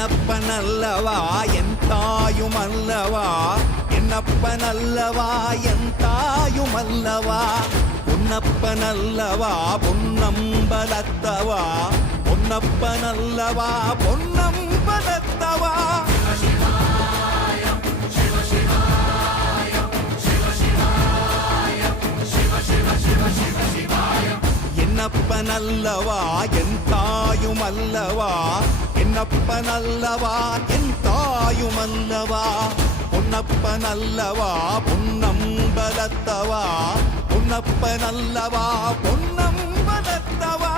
என்னப்பனல்லவா என் தாயுமல்லவா, என்னப்பனல்லவா என் தாயுமல்லவா, பொன்னப்பனல்லவா பொன்னம்பலத்தவா, பொன்னப்பனல்லவா பொன்னம்பலத்தவா. என்னப்பனல்லவா என் தாயுமல்லவா, என்னப்பனல்லவா என் தாயுமல்லவா, பொன்னப்பனல்லவா பொன்னம்பலத்தவா, பொன்னப்பனல்லவா பொன்னம்பலத்தவா.